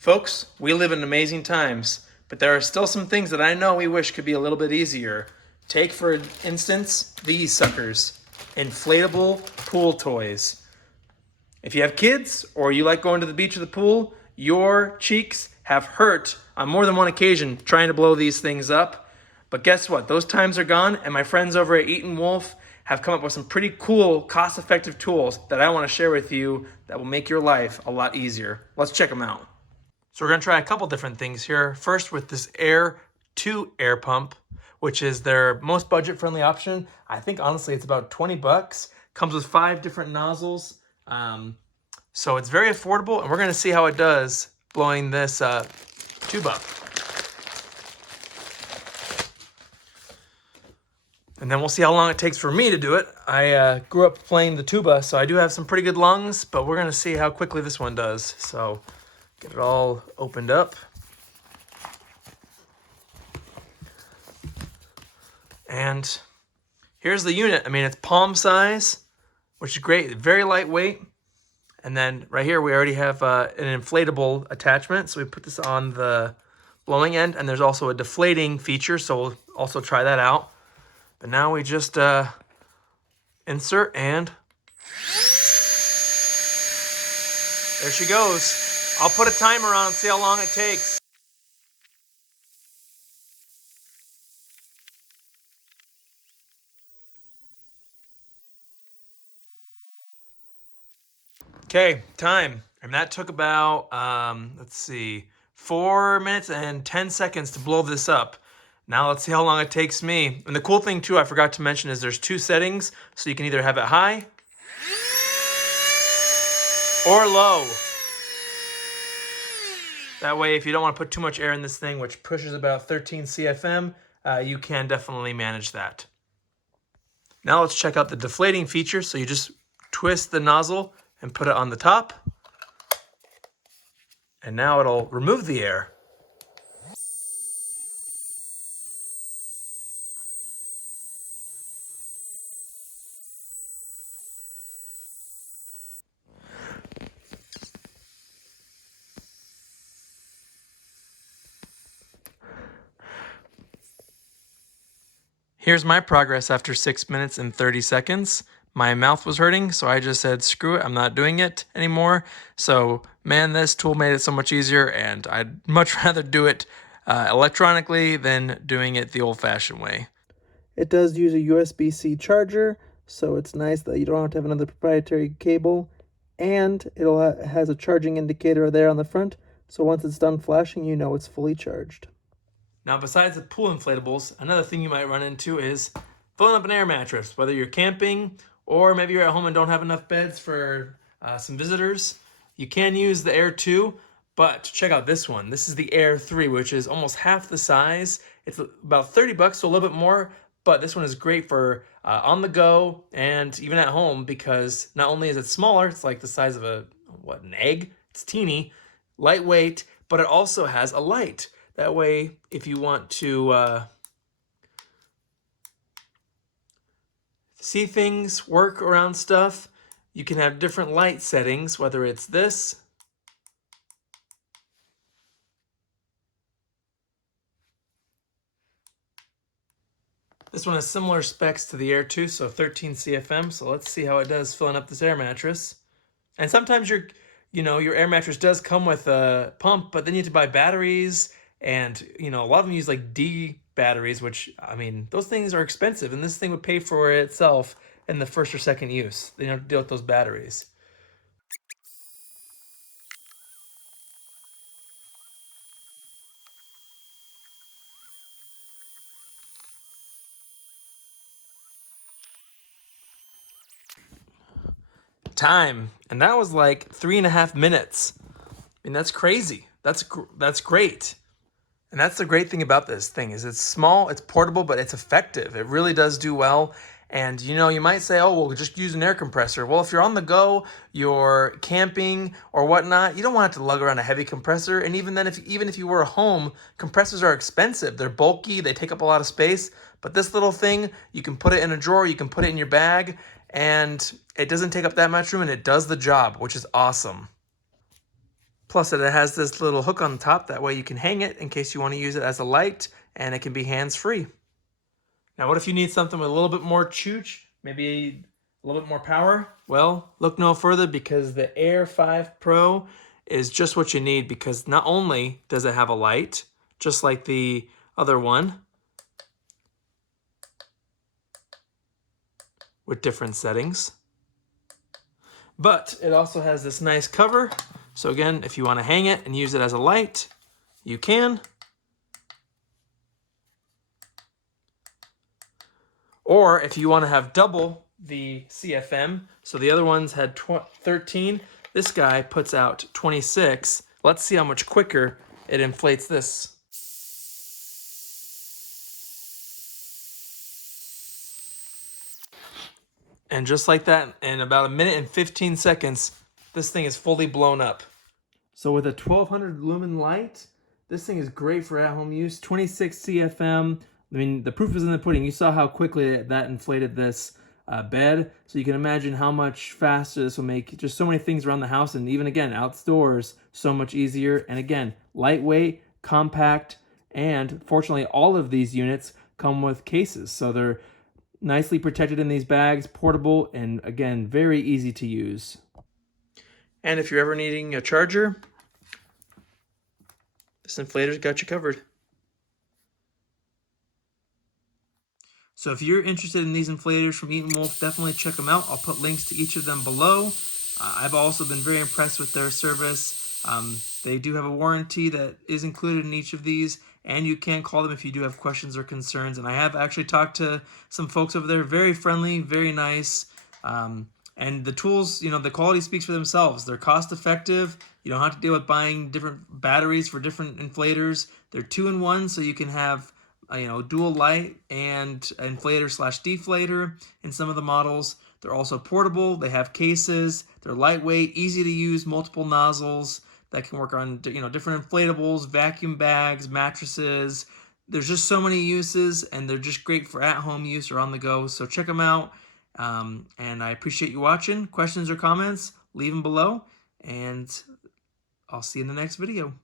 Folks, we live in amazing times, but there are still some things that I know we wish could be a little bit easier. Take, for instance, these suckers, inflatable pool toys. If you have kids or you like going to the beach or the pool, your cheeks have hurt on more than one occasion trying to blow these things up. But guess what? Those times are gone, and my friends over at Etenwolf have come up with some pretty cool, cost-effective tools that I want to share with you that will make your life a lot easier. Let's check them out. So we're going to try a couple different things here. First with this Air2 air pump, which is their most budget-friendly option. I think honestly it's about 20 bucks. Comes with 5 different nozzles. So it's very affordable, and we're going to see how it does blowing this tube up. And then we'll see how long it takes for me to do it. I grew up playing the tuba, so I do have some pretty good lungs, but we're going to see how quickly this one does. So get it all opened up. And here's the unit. I mean, it's palm size, which is great. Very lightweight. And then right here, we already have an inflatable attachment. So we put this on the blowing end, and there's also a deflating feature. So we'll also try that out. But now we just insert, and there she goes. I'll put a timer on and see how long it takes. Okay, time. And that took about, let's see, 4 minutes and 10 seconds to blow this up. Now let's see how long it takes me. And the cool thing too, I forgot to mention, is there's 2 settings. So you can either have it high or low. That way, if you don't want to put too much air in this thing, which pushes about 13 CFM, you can definitely manage that. Now let's check out the deflating feature. So you just twist the nozzle and put it on the top. And now it'll remove the air. Here's my progress after 6 minutes and 30 seconds. My mouth was hurting, so I just said, screw it, I'm not doing it anymore. So, man, this tool made it so much easier, and I'd much rather do it electronically than doing it the old-fashioned way. It does use a USB-C charger, so it's nice that you don't have to have another proprietary cable, and it has a charging indicator there on the front, so once it's done flashing, you know it's fully charged. Now, besides the pool inflatables, another thing you might run into is filling up an air mattress, whether you're camping or maybe you're at home and don't have enough beds for some visitors. You can use the Air2, but check out this one. This is the Air3, which is almost half the size. It's about 30 bucks, so a little bit more, but this one is great for on the go and even at home, because not only is it smaller, it's like the size of an egg. It's teeny, lightweight, but it also has a light. That way, if you want to see things, work around stuff, you can have different light settings, whether it's this, this one has similar specs to the Air2, so 13 CFM. So let's see how it does filling up this air mattress. And sometimes your air mattress does come with a pump, but then you have to buy batteries. And, a lot of them use like D batteries, which, I mean, those things are expensive. And this thing would pay for itself in the first or second use. They don't have to deal with those batteries. Time. And that was like 3.5 minutes. I mean, that's crazy. That's great. And that's the great thing about this thing, is it's small, it's portable, but it's effective. It really does do well. And you might say, oh, well, just use an air compressor. Well, if you're on the go, you're camping or whatnot, you don't want to lug around a heavy compressor. And even then, even if you were home, compressors are expensive. They're bulky, they take up a lot of space. But this little thing, you can put it in a drawer, you can put it in your bag, and it doesn't take up that much room, and it does the job, which is awesome. Plus it has this little hook on the top, that way you can hang it in case you want to use it as a light, and it can be hands-free. Now what if you need something with a little bit more chooch, maybe a little bit more power? Well, look no further, because the Air5 Pro is just what you need, because not only does it have a light, just like the other one, with different settings, but it also has this nice cover. So again, if you want to hang it and use it as a light, you can. Or if you want to have double the CFM, so the other ones had 13, this guy puts out 26. Let's see how much quicker it inflates this. And just like that, in about 1 minute and 15 seconds, this thing is fully blown up. So with a 1200 lumen light, this thing is great for at-home use. 26 CFM. I mean, the proof is in the pudding. You saw how quickly that inflated this bed. So you can imagine how much faster this will make just so many things around the house, and even again, outdoors, so much easier. And again, lightweight, compact, and fortunately all of these units come with cases. So they're nicely protected in these bags, portable, and again, very easy to use. And if you're ever needing a charger, this inflator's got you covered. So if you're interested in these inflators from Etenwolf, definitely check them out. I'll put links to each of them below. I've also been very impressed with their service. They do have a warranty that is included in each of these, and you can call them if you do have questions or concerns. And I have actually talked to some folks over there, very friendly, very nice. And the tools, you know, the quality speaks for themselves. They're cost effective. You don't have to deal with buying different batteries for different inflators. They're 2-in-1, so you can have dual light and inflator/deflator in some of the models. They're also portable. They have cases. They're lightweight, easy to use, multiple nozzles that can work on different inflatables, vacuum bags, mattresses. There's just so many uses, and they're just great for at-home use or on the go. So check them out. And I appreciate you watching. Questions or comments, leave them below, and I'll see you in the next video.